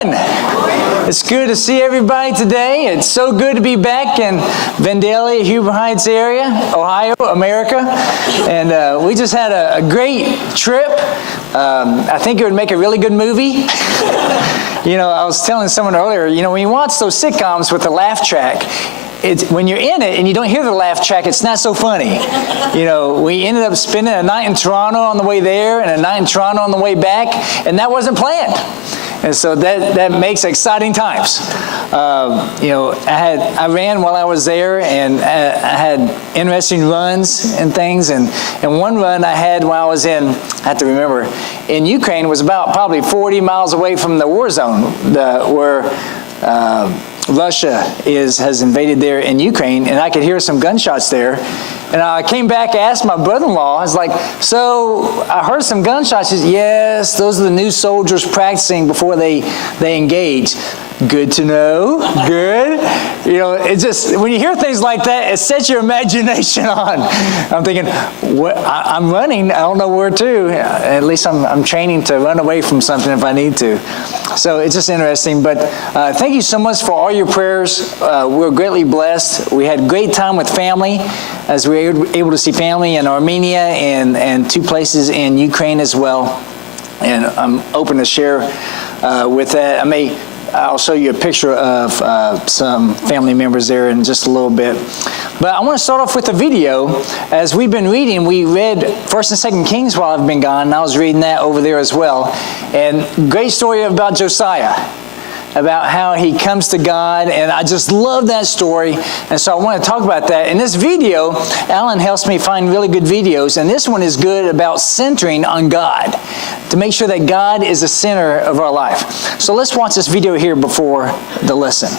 It's good to see everybody today. It's so good to be back in Vandalia, Huber Heights area, Ohio, America. And we just had a great trip. I think it would make a really good movie. I was telling someone earlier, when you watch those sitcoms with the laugh track, when you're in it and you don't hear the laugh track, it's not so funny. We ended up spending a night in Toronto on the way there and a night in Toronto on the way back, and that wasn't planned. And so that makes exciting times. I ran while I was there, and I had interesting runs and things. And one run I had while I was I have to remember, in Ukraine was about probably 40 miles away from the war zone, where Russia has invaded there in Ukraine, and I could hear some gunshots there. And I came back, asked my brother-in-law, I was like, so I heard some gunshots. He said, yes, those are the new soldiers practicing before they engage. Good to know, good. It's just, when you hear things like that, it sets your imagination on. I'm thinking, I'm running, I don't know where to. At least I'm training to run away from something if I need to. So it's just interesting. But thank you so much for all your prayers. We're greatly blessed. We had a great time with family as we were able to see family in Armenia and 2 places in Ukraine as well. And I'm open to share with that. I'll show you a picture of some family members there in just a little bit. But I want to start off with a video. As we've been reading, we read 1st and 2nd Kings while I've been gone, and I was reading that over there as well. And great story about Josiah, about how he comes to God, and I just love that story, and so I want to talk about that. In this video, Alan helps me find really good videos, and this one is good about centering on God, to make sure that God is the center of our life. So let's watch this video here before the lesson.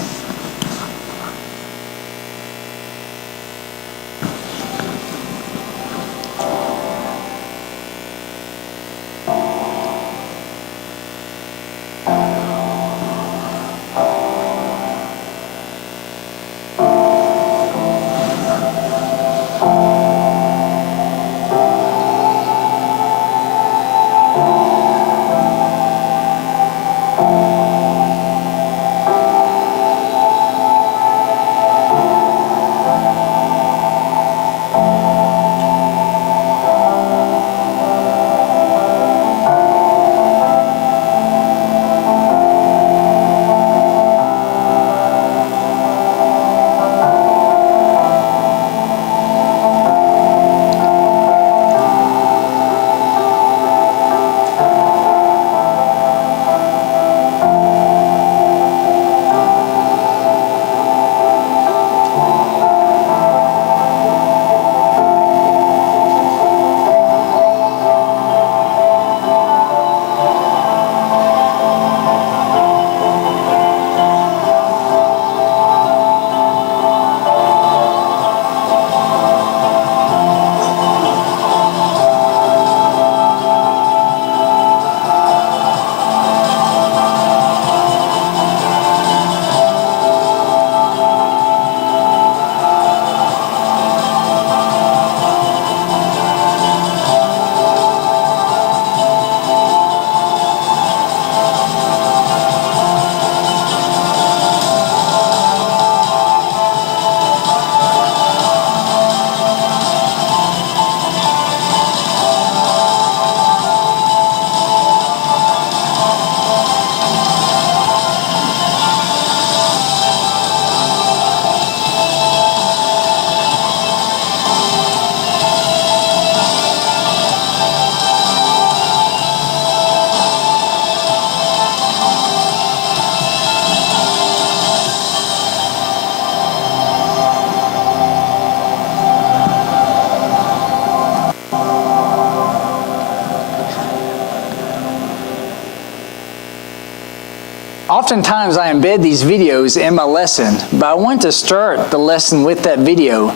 Oftentimes I embed these videos in my lesson, but I want to start the lesson with that video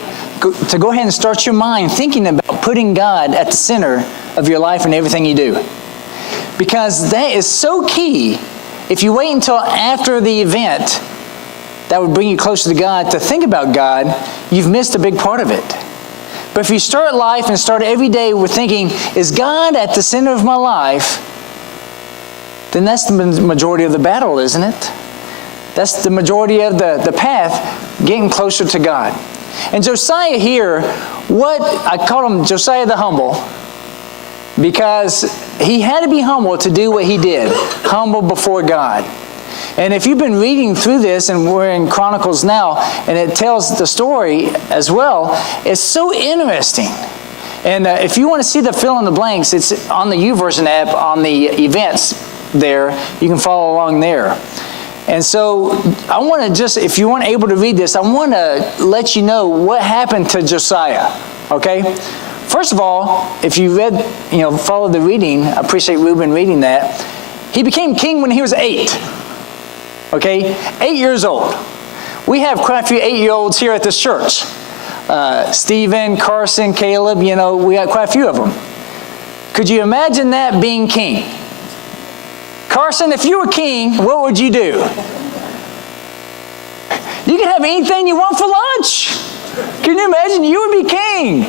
to go ahead and start your mind thinking about putting God at the center of your life and everything you do. Because that is so key. If you wait until after the event that would bring you closer to God to think about God, you've missed a big part of it. But if you start life and start every day with thinking, is God at the center of my life? then that's the majority of the battle, isn't it? That's the majority of the path, getting closer to God. And Josiah here, I call him Josiah the Humble, because he had to be humble to do what he did, humble before God. And if you've been reading through this, and we're in Chronicles now, and it tells the story as well, it's so interesting. And if you want to see the fill in the blanks, it's on the YouVersion app, on the events there. You can follow along there. And so I want to just, if you weren't able to read this, I want to let you know what happened to Josiah, okay? First of all, if you read, follow the reading, I appreciate Reuben reading that. He became king when he was 8, okay? 8 years old. We have quite a few 8-year-olds here at this church. Stephen, Carson, Caleb, we got quite a few of them. Could you imagine that being king? Carson, if you were king, what would you do? You can have anything you want for lunch. Can you imagine? You would be king.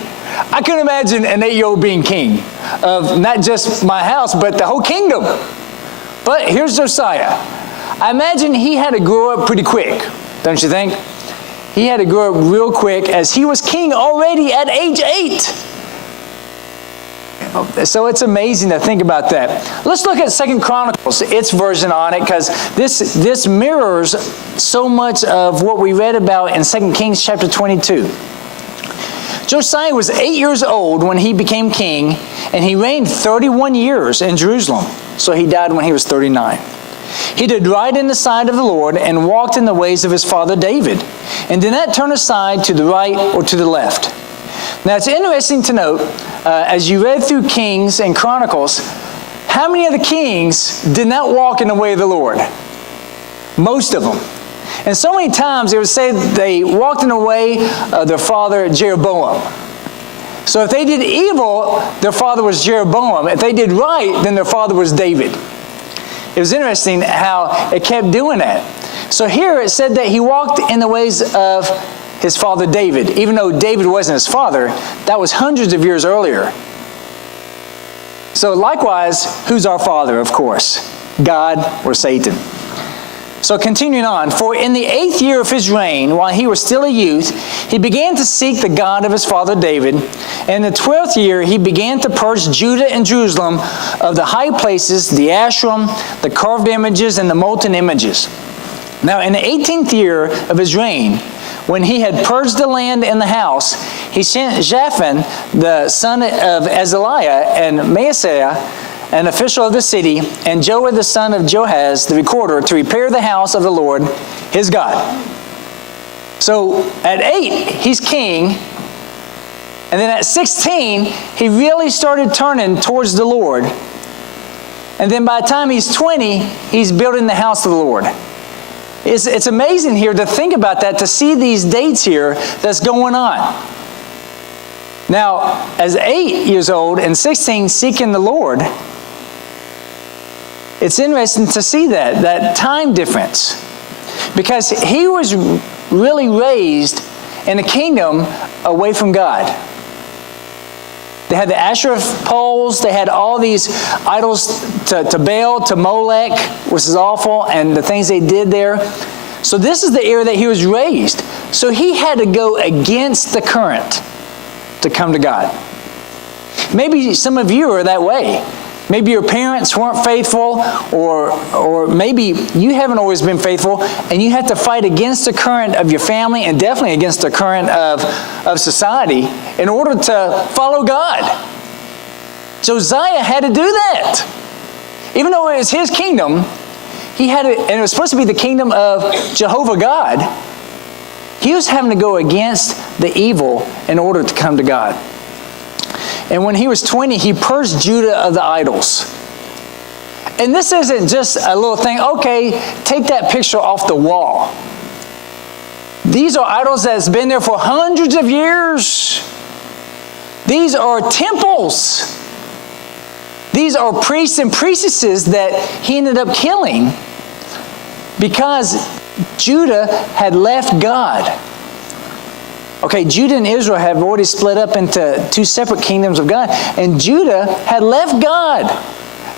I couldn't imagine an 8-year-old being king of not just my house, but the whole kingdom. But here's Josiah. I imagine he had to grow up pretty quick, don't you think? He had to grow up real quick, as he was king already at age 8. So it's amazing to think about that. Let's look at 2 Chronicles, its version on it, because this mirrors so much of what we read about in 2 Kings chapter 22. Josiah was 8 years old when he became king, and he reigned 31 years in Jerusalem. So he died when he was 39. He did right in the sight of the Lord and walked in the ways of his father David, and did not turn aside to the right or to the left. Now it's interesting to note, as you read through Kings and Chronicles, how many of the kings did not walk in the way of the Lord? Most of them. And so many times it would say they walked in the way of their father Jeroboam. So if they did evil, their father was Jeroboam. If they did right, then their father was David. It was interesting how it kept doing that. So here it said that he walked in the ways of his father David. Even though David wasn't his father, that was hundreds of years earlier. So likewise, who's our father, of course? God or Satan? So continuing on, for in the 8th year of his reign, while he was still a youth, he began to seek the God of his father David. And in the 12th year, he began to purge Judah and Jerusalem of the high places, the Asherim, the carved images, and the molten images. Now in the 18th year of his reign, when he had purged the land and the house, he sent Shaphan, the son of Azaliah, and Maaseiah, an official of the city, and Joah, the son of Joahaz, the recorder, to repair the house of the Lord, his God. So at 8, he's king. And then at 16, he really started turning towards the Lord. And then by the time he's 20, he's building the house of the Lord. It's amazing here to think about that, to see these dates here that's going on. Now, as 8 years old and 16 seeking the Lord, it's interesting to see that time difference. Because he was really raised in a kingdom away from God. They had the Asherah poles. They had all these idols to Baal, to Molech, which is awful, and the things they did there. So this is the era that he was raised. So he had to go against the current to come to God. Maybe some of you are that way. Maybe your parents weren't faithful, or maybe you haven't always been faithful, and you have to fight against the current of your family and definitely against the current of society in order to follow God. Josiah had to do that. Even though it was his kingdom, he had to, and it was supposed to be the kingdom of Jehovah God, he was having to go against the evil in order to come to God. And when he was 20, he purged Judah of the idols. And this isn't just a little thing, okay, take that picture off the wall. These are idols that's been there for hundreds of years. These are temples. These are priests and priestesses that he ended up killing because Judah had left God. Okay, Judah and Israel have already split up into two separate kingdoms of God. And Judah had left God.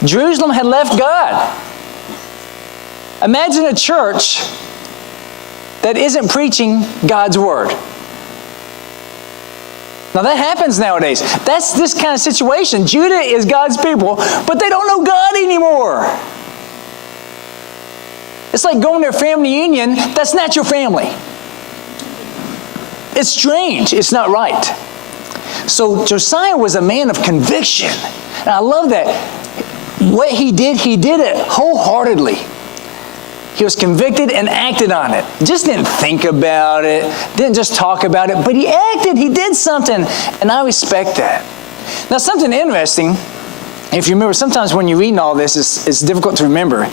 Jerusalem had left God. Imagine a church that isn't preaching God's word. Now that happens nowadays. That's this kind of situation. Judah is God's people, but they don't know God anymore. It's like going to a family reunion. That's not your family. It's strange. It's not right. So Josiah was a man of conviction. And I love that. What he did it wholeheartedly. He was convicted and acted on it. Just didn't think about it, didn't just talk about it, but he acted, he did something, and I respect that. Now, something interesting, if you remember, sometimes when you're reading all this, it's difficult to remember.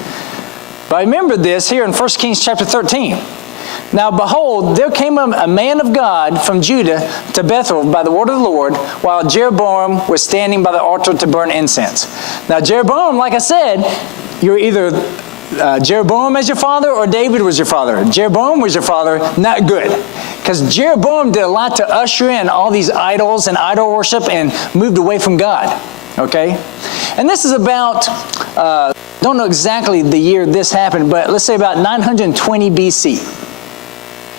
But I remember this here in 1 Kings chapter 13. Now, behold, there came a man of God from Judah to Bethel by the word of the Lord, while Jeroboam was standing by the altar to burn incense. Now, Jeroboam, like I said, you're either Jeroboam as your father or David was your father. Jeroboam was your father, not good. Because Jeroboam did a lot to usher in all these idols and idol worship and moved away from God. Okay? And this is about, don't know exactly the year this happened, but let's say about 920 BC.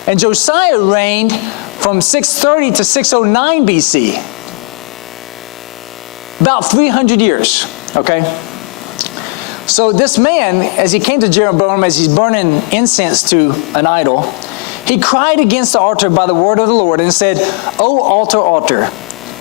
And Josiah reigned from 630 to 609 BC. About 300 years. Okay? So this man, as he came to Jeroboam, as he's burning incense to an idol, he cried against the altar by the word of the Lord and said, O altar, altar,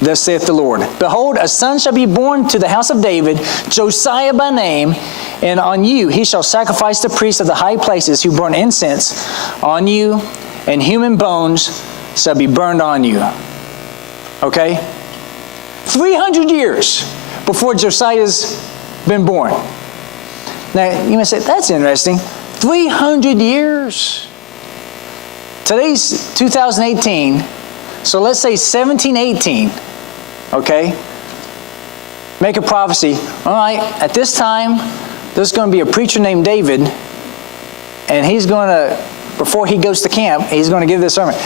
thus saith the Lord, behold, a son shall be born to the house of David, Josiah by name, and on you he shall sacrifice the priests of the high places who burn incense on you, and human bones shall be burned on you. Okay? 300 years before Josiah's been born. Now, you may say, that's interesting. 300 years. Today's 2018, so let's say 1718, okay? Make a prophecy. All right, at this time, there's going to be a preacher named David, and he's going to, before he goes to camp, he's going to give this sermon.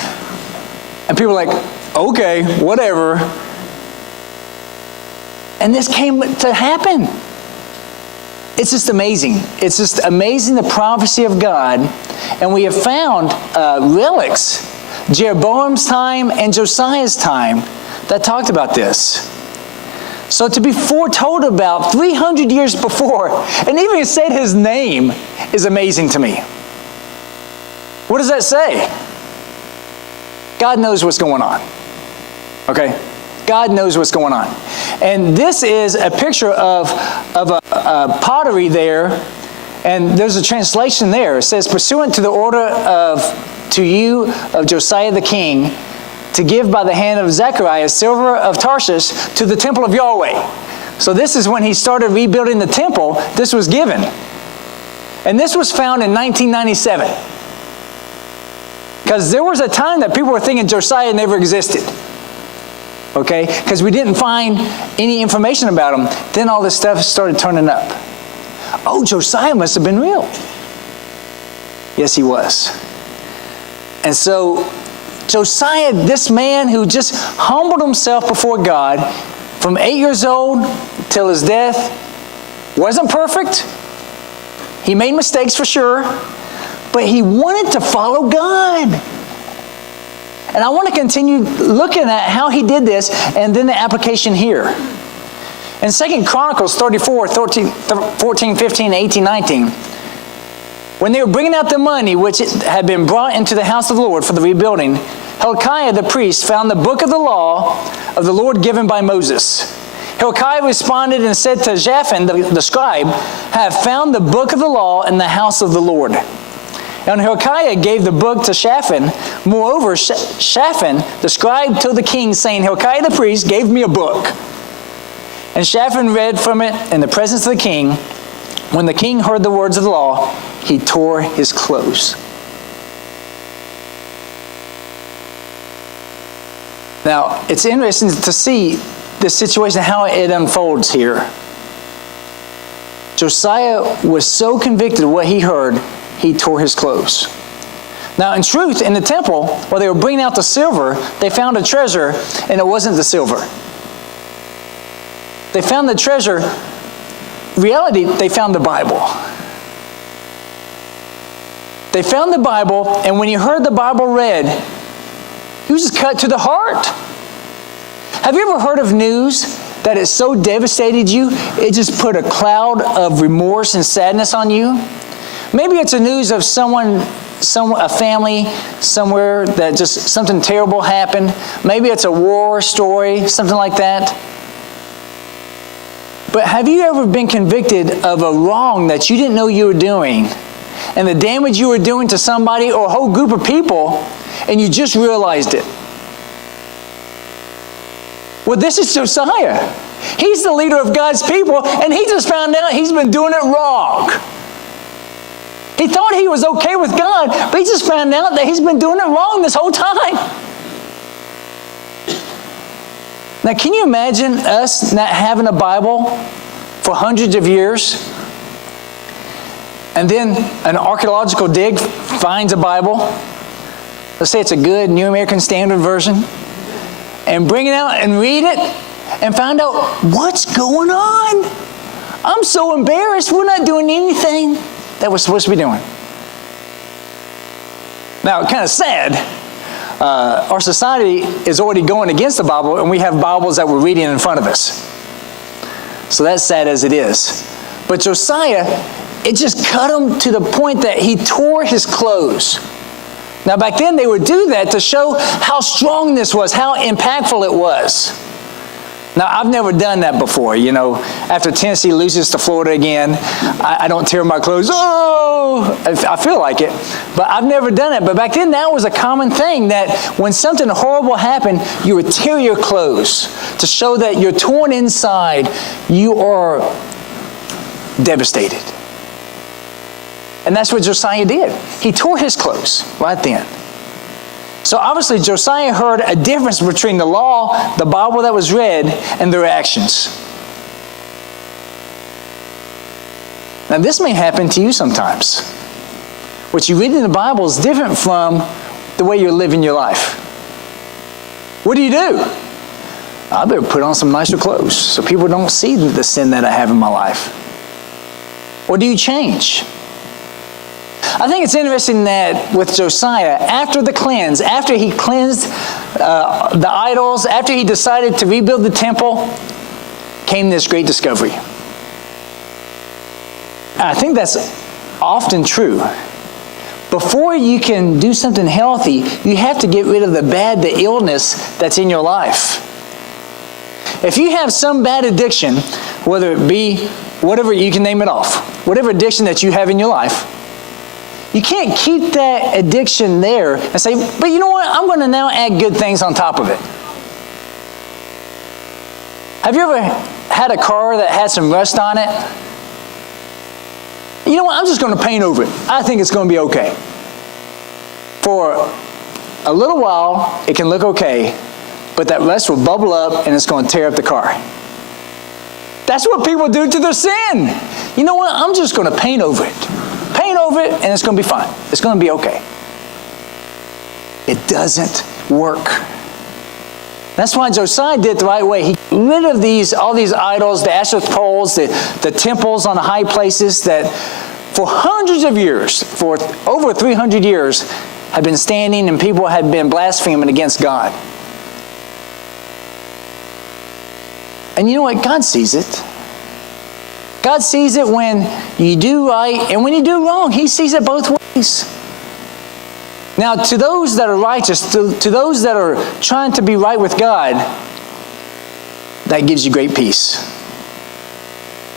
And people are like, okay, whatever. And this came to happen. It's just amazing. It's just amazing, the prophecy of God. And we have found relics, Jeroboam's time and Josiah's time, that talked about this. So to be foretold about 300 years before, and even said his name, is amazing to me. What does that say? God knows what's going on. Okay? God knows what's going on. And this is a picture of a pottery there, and there's a translation there. It says, pursuant to the order to you of Josiah the king, to give by the hand of Zechariah silver of Tarshish to the temple of Yahweh. So this is when he started rebuilding the temple. This was given. And this was found in 1997. Because there was a time that people were thinking Josiah never existed. Okay? Because we didn't find any information about him. Then all this stuff started turning up. Oh, Josiah must have been real. Yes, he was. And so, Josiah, this man who just humbled himself before God from 8 years old till his death, wasn't perfect. He made mistakes for sure. But he wanted to follow God. And I want to continue looking at how he did this and then the application here. In 2 Chronicles 34, 14, 15, 18, 19, when they were bringing out the money which had been brought into the house of the Lord for the rebuilding, Hilkiah the priest found the book of the law of the Lord given by Moses. Hilkiah responded and said to Shaphan the scribe, I have found the book of the law in the house of the Lord. And Hilkiah gave the book to Shaphan. Moreover, Shaphan the scribe told the king, saying, Hilkiah the priest gave me a book. And Shaphan read from it in the presence of the king. When the king heard the words of the law, he tore his clothes. Now, it's interesting to see this situation, how it unfolds here. Josiah was so convicted of what he heard, he tore his clothes. Now, in truth, in the temple, while they were bringing out the silver, they found a treasure, and it wasn't the silver. They found the treasure. In reality, they found the Bible. They found the Bible, and when he heard the Bible read, he was just cut to the heart. Have you ever heard of news that it so devastated you, it just put a cloud of remorse and sadness on you? Maybe it's a news of a family somewhere that just something terrible happened. Maybe it's a war story, something like that. But have you ever been convicted of a wrong that you didn't know you were doing, and the damage you were doing to somebody or a whole group of people, and you just realized it? Well, this is Josiah. He's the leader of God's people, and he just found out he's been doing it wrong. He thought he was okay with God, but he just found out that he's been doing it wrong this whole time. Now, can you imagine us not having a Bible for hundreds of years? And then an archaeological dig finds a Bible. Let's say it's a good New American Standard Version. And bring it out and read it and find out what's going on. I'm so embarrassed. We're not doing anything that we're supposed to be doing. Now, kind of sad. Our society is already going against the Bible, and we have Bibles that we're reading in front of us. So that's sad as it is. But Josiah, it just cut him to the point that he tore his clothes. Now, back then, they would do that to show how strong this was, how impactful it was. Now, I've never done that before. You know, after Tennessee loses to Florida again, I don't tear my clothes. Oh, I feel like it. But I've never done it. But back then, that was a common thing, that when something horrible happened, you would tear your clothes to show that you're torn inside. You are devastated. And that's what Josiah did. He tore his clothes right then. So obviously Josiah heard a difference between the law, the Bible that was read, and their actions. Now this may happen to you sometimes. What you read in the Bible is different from the way you're living your life. What do? I better put on some nicer clothes so people don't see the sin that I have in my life. Or do you change? I think it's interesting that with Josiah, after the cleanse, after he cleansed the idols, after he decided to rebuild the temple, came this great discovery. I think that's often true. Before you can do something healthy, you have to get rid of the illness that's in your life. If you have some bad addiction, whether it be whatever, you can name it off, whatever addiction that you have in your life, you can't keep that addiction there and say, but you know what? I'm going to now add good things on top of it. Have you ever had a car that had some rust on it? You know what? I'm just going to paint over it. I think it's going to be okay. For a little while, it can look okay, but that rust will bubble up and it's going to tear up the car. That's what people do to their sin. You know what? I'm just going to paint over it. Paint over it, and it's going to be fine. It's going to be okay. It doesn't work. That's why Josiah did it the right way. He got rid of all these idols, the Asherah poles, the temples on the high places that for hundreds of years, for over 300 years, had been standing and people had been blaspheming against God. And you know what? God sees it. God sees it when you do right and when you do wrong. He sees it both ways. Now, to those that are righteous, to those that are trying to be right with God, that gives you great peace.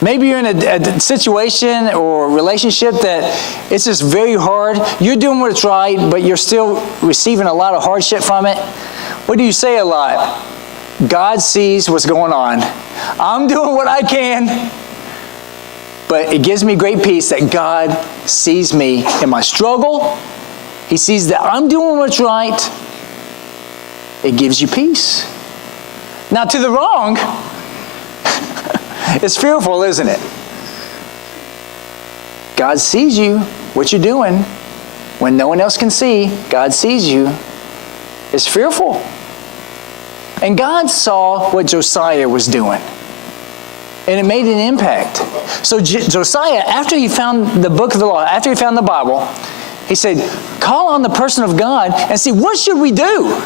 Maybe you're in a situation or relationship that it's just very hard. You're doing what's right, but you're still receiving a lot of hardship from it. What do you say a lot? God sees what's going on. I'm doing what I can. But it gives me great peace that God sees me in my struggle. He sees that I'm doing what's right. It gives you peace. Now, to the wrong, it's fearful, isn't it? God sees you, what you're doing. When no one else can see, God sees you. It's fearful. And God saw what Josiah was doing. And it made an impact. So Josiah, after he found the book of the law, after he found the Bible, He said, call on the person of God and see, what should we do?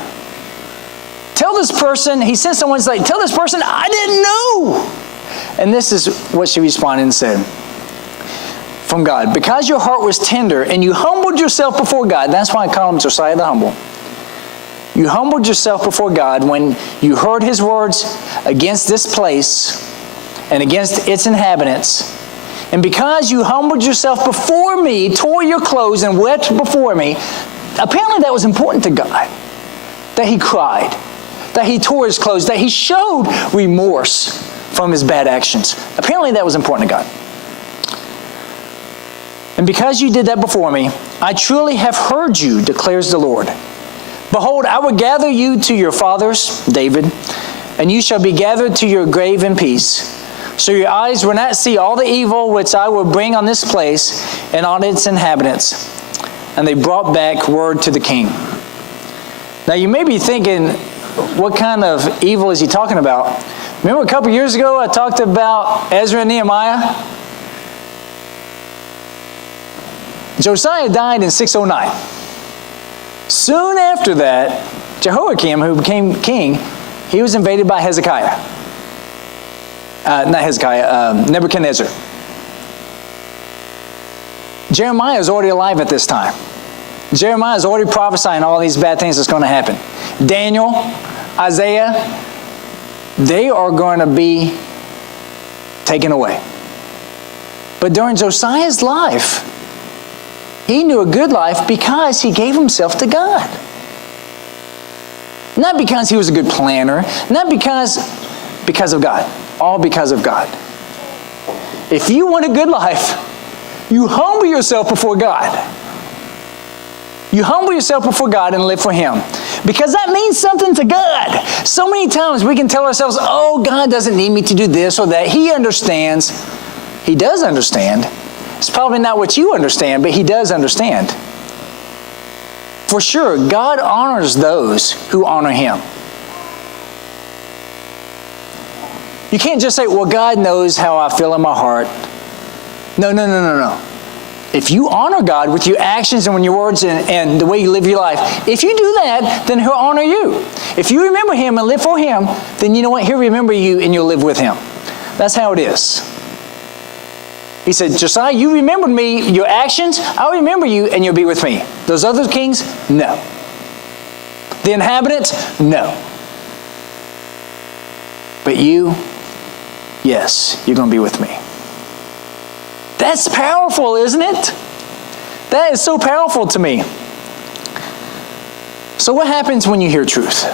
Tell this person, he sent someone, like, tell this person, I didn't know. And this is what she responded and said, from God, because your heart was tender and you humbled yourself before God. That's why I call him Josiah the Humble. You humbled yourself before God when you heard his words against this place and against its inhabitants. And because you humbled yourself before me, tore your clothes and wept before me, apparently that was important to God, that he cried, that he tore his clothes, that he showed remorse from his bad actions. Apparently that was important to God. And because you did that before me, I truly have heard you, declares the Lord. Behold, I will gather you to your fathers, David, and you shall be gathered to your grave in peace. So your eyes will not see all the evil which I will bring on this place and on its inhabitants. And they brought back word to the king. Now you may be thinking, what kind of evil is he talking about? Remember a couple years ago I talked about Ezra and Nehemiah? Josiah died in 609. Soon after that, Jehoiakim, who became king, he was invaded by Hezekiah. Nebuchadnezzar. Jeremiah is already alive at this time. Jeremiah is already prophesying all these bad things that's going to happen. Daniel, Isaiah, they are going to be taken away. But during Josiah's life, he knew a good life because he gave himself to God. Not because he was a good planner, not because of God. All because of God. If you want a good life, you humble yourself before God. You humble yourself before God and live for him. Because that means something to God. So many times we can tell ourselves, oh, God doesn't need me to do this or that. He understands. He does understand. It's probably not what you understand, but he does understand. For sure, God honors those who honor him. You can't just say, well, God knows how I feel in my heart. No. If you honor God with your actions and with your words and the way you live your life, if you do that, then he'll honor you. If you remember him and live for him, then you know what? He'll remember you and you'll live with him. That's how it is. He said, Josiah, you remembered me, your actions, I'll remember you and you'll be with me. Those other kings, no. The inhabitants, no. But you, yes, you're going to be with me. That's powerful, isn't it? That is so powerful to me. So what happens when you hear truth?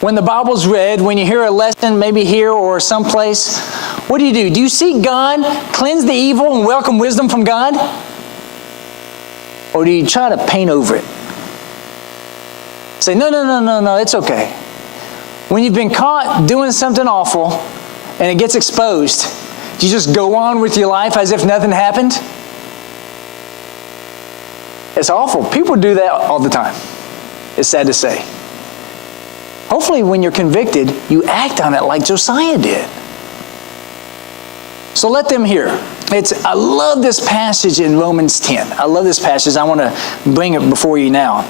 When the Bible's read, when you hear a lesson, maybe here or someplace, what do? Do you seek God, cleanse the evil, and welcome wisdom from God? Or do you try to paint over it? Say, no, it's okay. When you've been caught doing something awful and it gets exposed, do you just go on with your life as if nothing happened? It's awful. People do that all the time. It's sad to say. Hopefully when you're convicted, you act on it like Josiah did. So let them hear. I love this passage in Romans 10. I love this passage. I want to bring it before you now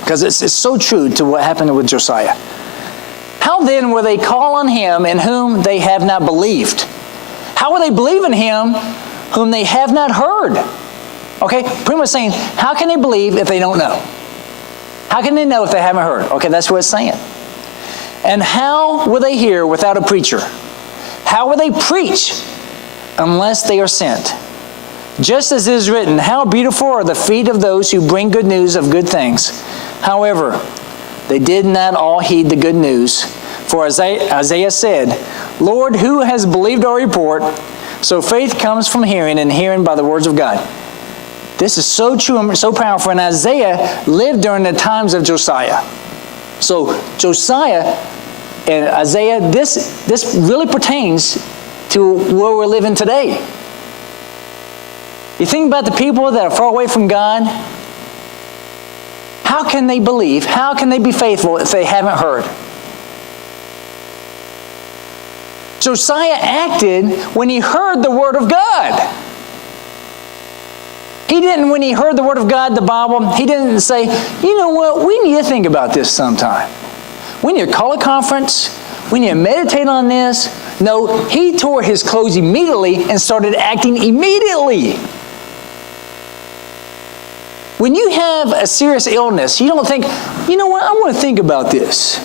because it's so true to what happened with Josiah. How then will they call on him in whom they have not believed? How will they believe in him whom they have not heard? Okay, pretty much saying, how can they believe if they don't know? How can they know if they haven't heard? Okay, that's what it's saying. And how will they hear without a preacher? How will they preach unless they are sent? Just as it is written, how beautiful are the feet of those who bring good news of good things. However, they did not all heed the good news. For Isaiah said, Lord, who has believed our report? So faith comes from hearing, and hearing by the words of God. This is so true and so powerful. And Isaiah lived during the times of Josiah. So Josiah and Isaiah, this really pertains to where we're living today. You think about the people that are far away from God. How can they believe? How can they be faithful if they haven't heard? Josiah acted when he heard the word of God. He didn't, when he heard the word of God, the Bible, he didn't say, you know what, we need to think about this sometime. We need to call a conference. We need to meditate on this. No, he tore his clothes immediately and started acting immediately. When you have a serious illness, you don't think, you know what, I want to think about this.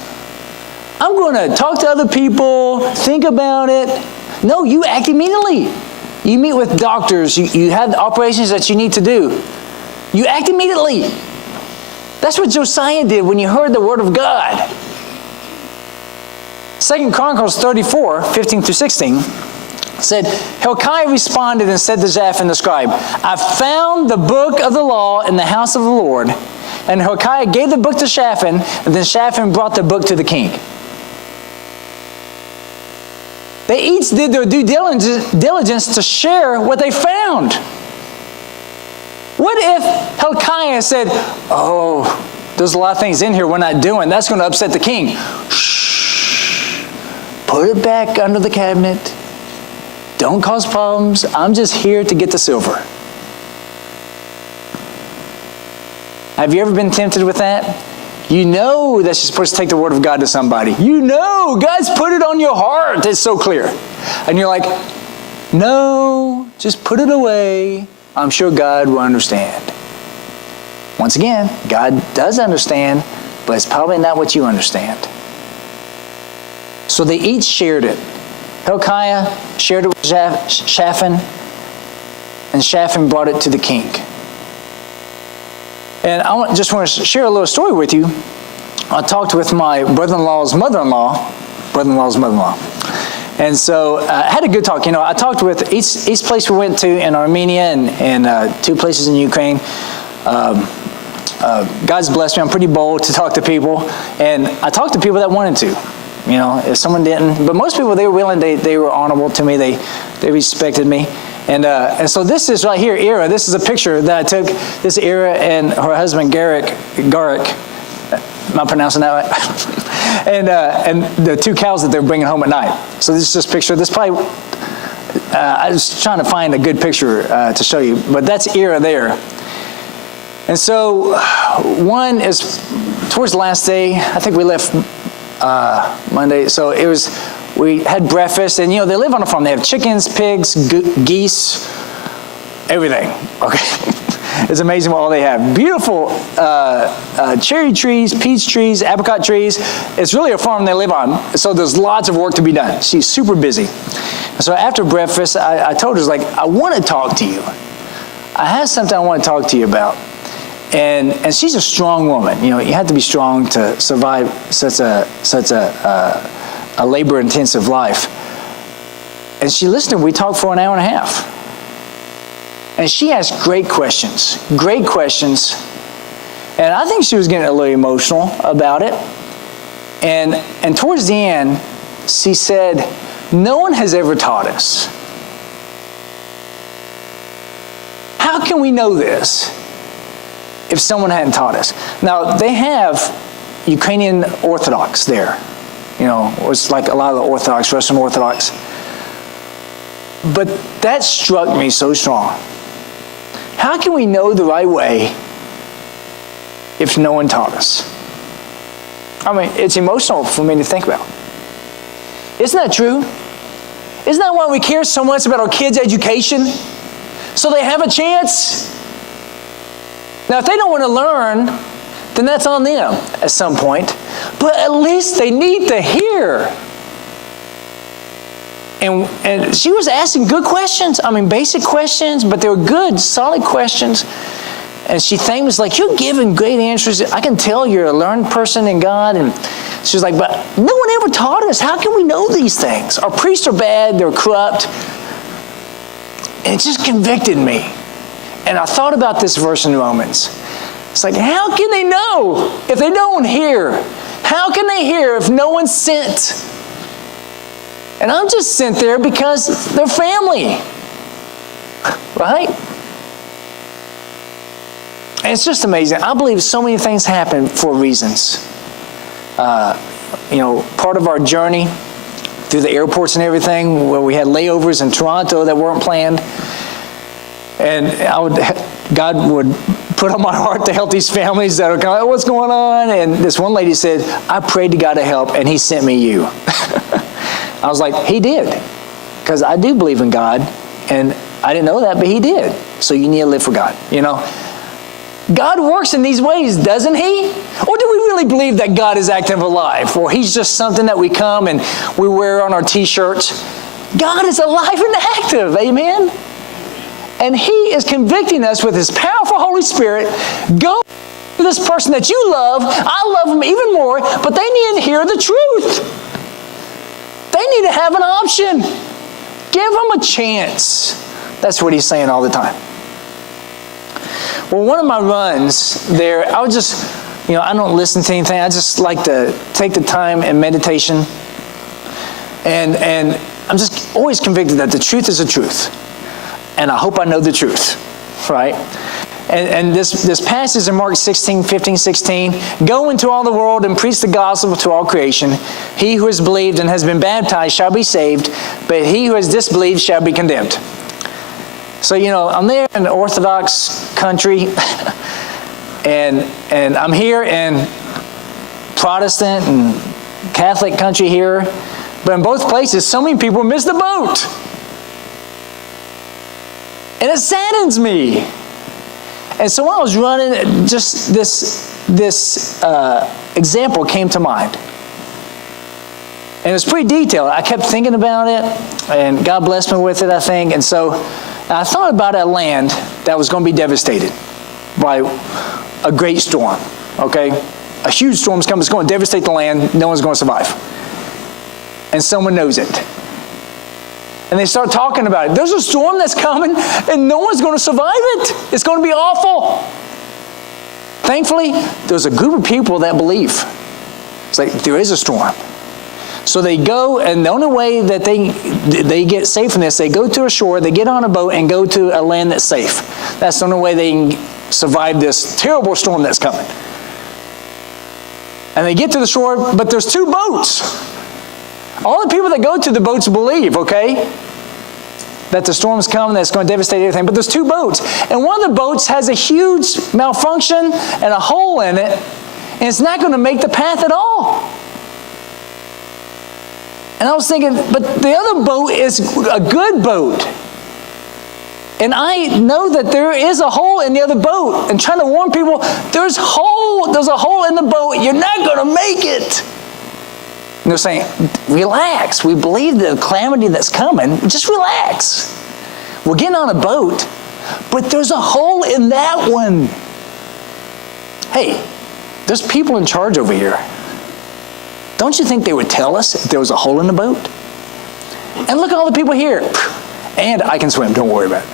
I'm going to talk to other people, think about it. No, you act immediately. You meet with doctors. You have operations that you need to do. You act immediately. That's what Josiah did when he heard the word of God. 2 Chronicles 34, 15 through 16 said, Hilkiah responded and said to Shaphan the scribe, I found the book of the law in the house of the Lord. And Hilkiah gave the book to Shaphan, and then Shaphan brought the book to the king. They each did their due diligence to share what they found. What if Hilkiah said, oh, there's a lot of things in here we're not doing. That's going to upset the king. Shh. Put it back under the cabinet. Don't cause problems. I'm just here to get the silver. Have you ever been tempted with that? You know that you're supposed to take the word of God to somebody. You know God's put it on your heart. It's so clear. And you're like, no, just put it away. I'm sure God will understand. Once again, God does understand, but it's probably not what you understand. So they each shared it. Hilkiah shared it with Shaphan, and Shaphan brought it to the king. And I just want to share a little story with you. I talked with my brother-in-law's mother-in-law. And so I had a good talk. You know, I talked with each place we went to in Armenia and 2 places in Ukraine. God's blessed me. I'm pretty bold to talk to people. And I talked to people that wanted to. You know, if someone didn't. But most people, they were willing. They were honorable to me. They respected me. And so this is right here, Ira. This is a picture that I took. This is Ira and her husband, Garrick. Am I pronouncing that right? and the 2 cows that they're bringing home at night. So this is just a picture. This probably, I was trying to find a good picture to show you. But that's Ira there. And so one is towards the last day. I think we left Monday. So it was... We had breakfast, and you know, they live on a farm. They have chickens, pigs, geese, everything. Okay. It's amazing what all they have. Beautiful cherry trees, peach trees, apricot trees. It's really a farm they live on. So there's lots of work to be done. She's super busy. So after breakfast, I told her, like, I want to talk to you. I have something I want to talk to you about. And she's a strong woman. You know, you have to be strong to survive such a labor-intensive life. And she listened. We talked for an hour and a half. And she asked great questions. And I think she was getting a little emotional about it. And towards the end, she said, no one has ever taught us. How can we know this if someone hadn't taught us? Now, they have Ukrainian Orthodox there. You know, it's like a lot of the Orthodox, Russian Orthodox. But that struck me so strong. How can we know the right way if no one taught us? I mean, it's emotional for me to think about. Isn't that true? Isn't that why we care so much about our kids' education? So they have a chance? Now, if they don't want to learn, then that's on them at some point. But at least they need to hear. And she was asking good questions. I mean, basic questions, but they were good, solid questions. And she thanked me, was like, you're giving great answers. I can tell you're a learned person in God. And she was like, but no one ever taught us. How can we know these things? Our priests are bad. They're corrupt. And it just convicted me. And I thought about this verse in Romans. It's like, how can they know if they don't hear? How can they hear if no one's sent? And I'm just sent there because they're family. Right? And it's just amazing. I believe so many things happen for reasons. You know, part of our journey through the airports and everything, where we had layovers in Toronto that weren't planned. And God would put on my heart to help these families that are going, what's going on? And this one lady said, I prayed to God to help, and he sent me you. I was like, he did. Because I do believe in God, and I didn't know that, but he did. So you need to live for God, you know. God works in these ways, doesn't he? Or do we really believe that God is active alive? Or he's just something that we come and we wear on our t-shirts? God is alive and active, amen? And he is convicting us with his powerful Holy Spirit. Go to this person that you love. I love them even more, but they need to hear the truth. They need to have an option. Give them a chance. That's what he's saying all the time. Well, one of my runs there, I would just, I don't listen to anything. I just like to take the time and meditation. And I'm just always convicted that the truth is the truth. And I hope I know the truth, right? And this passage in Mark 15:16, go into all the world and preach the gospel to all creation. He who has believed and has been baptized shall be saved, but he who has disbelieved shall be condemned. So, I'm there in the Orthodox country, and I'm here in Protestant and Catholic country here, but in both places, so many people miss the boat. And it saddens me. And so when I was running, just this example came to mind. And it was pretty detailed. I kept thinking about it, and God blessed me with it, I think. And so I thought about a land that was going to be devastated by a great storm, okay? A huge storm's coming. It's going to devastate the land. No one's going to survive. And someone knows it. And they start talking about it. There's a storm that's coming, and no one's going to survive it. It's going to be awful. Thankfully, there's a group of people that believe. It's like, there is a storm. So they go, and the only way that they get safe from this, they go to a shore, they get on a boat, and go to a land that's safe. That's the only way they can survive this terrible storm that's coming. And they get to the shore, but there's two boats. All the people that go to the boats believe, okay, that the storm's coming, that's going to devastate everything. But there's two boats. And one of the boats has a huge malfunction and a hole in it, and it's not going to make the path at all. And I was thinking, but the other boat is a good boat. And I know that there is a hole in the other boat. And trying to warn people, there's a hole in the boat. You're not going to make it. And they're saying, relax. We believe the calamity that's coming. Just relax. We're getting on a boat, but there's a hole in that one. Hey, there's people in charge over here. Don't you think they would tell us if there was a hole in the boat? And look at all the people here. And I can swim. Don't worry about it.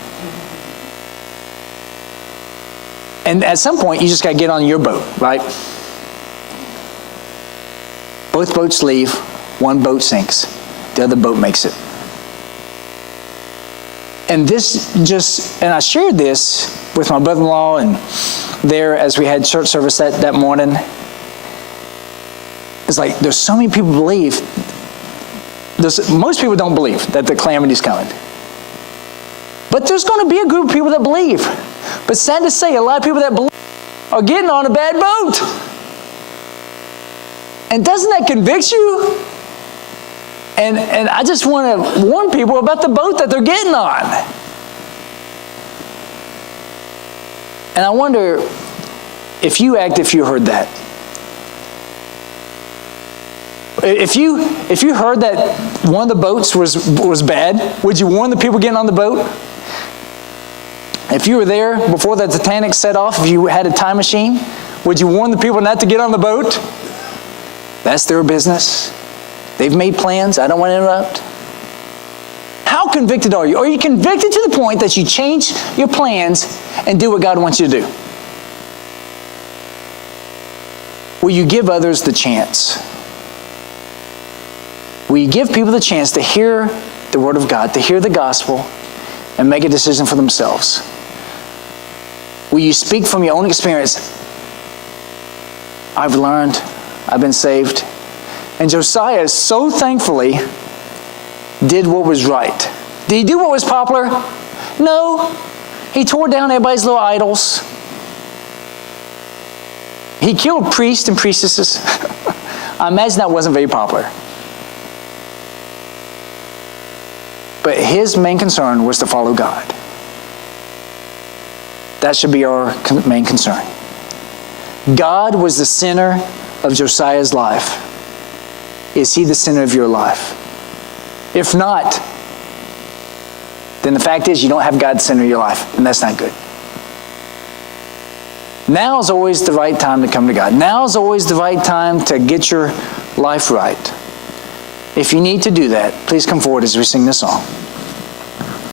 And at some point, you just got to get on your boat, right? Both boats leave. One boat sinks. The other boat makes it. And I shared this with my brother-in-law and there as we had church service that morning. It's like there's so many people believe. Most people don't believe that the calamity is coming. But there's going to be a group of people that believe. But sad to say, a lot of people that believe are getting on a bad boat. And doesn't that convict you? And I just want to warn people about the boat that they're getting on. And I wonder if you heard that. If you heard that one of the boats was bad, would you warn the people getting on the boat? If you were there before the Titanic set off, if you had a time machine, would you warn the people not to get on the boat? That's their business. They've made plans. I don't want to interrupt. How convicted are you? Are you convicted to the point that you change your plans and do what God wants you to do? Will you give others the chance? Will you give people the chance to hear the Word of God, to hear the gospel, and make a decision for themselves? Will you speak from your own experience? I've learned, I've been saved. And Josiah so thankfully did what was right. Did he do what was popular? No. He tore down everybody's little idols. He killed priests and priestesses. I imagine that wasn't very popular. But his main concern was to follow God. That should be our main concern. God was the center of Josiah's life. Is he the center of your life? If not, then the fact is you don't have God center of your life, and that's not good. Now is always the right time to come to God. Now is always the right time to get your life right. If you need to do that, please come forward as we sing this song.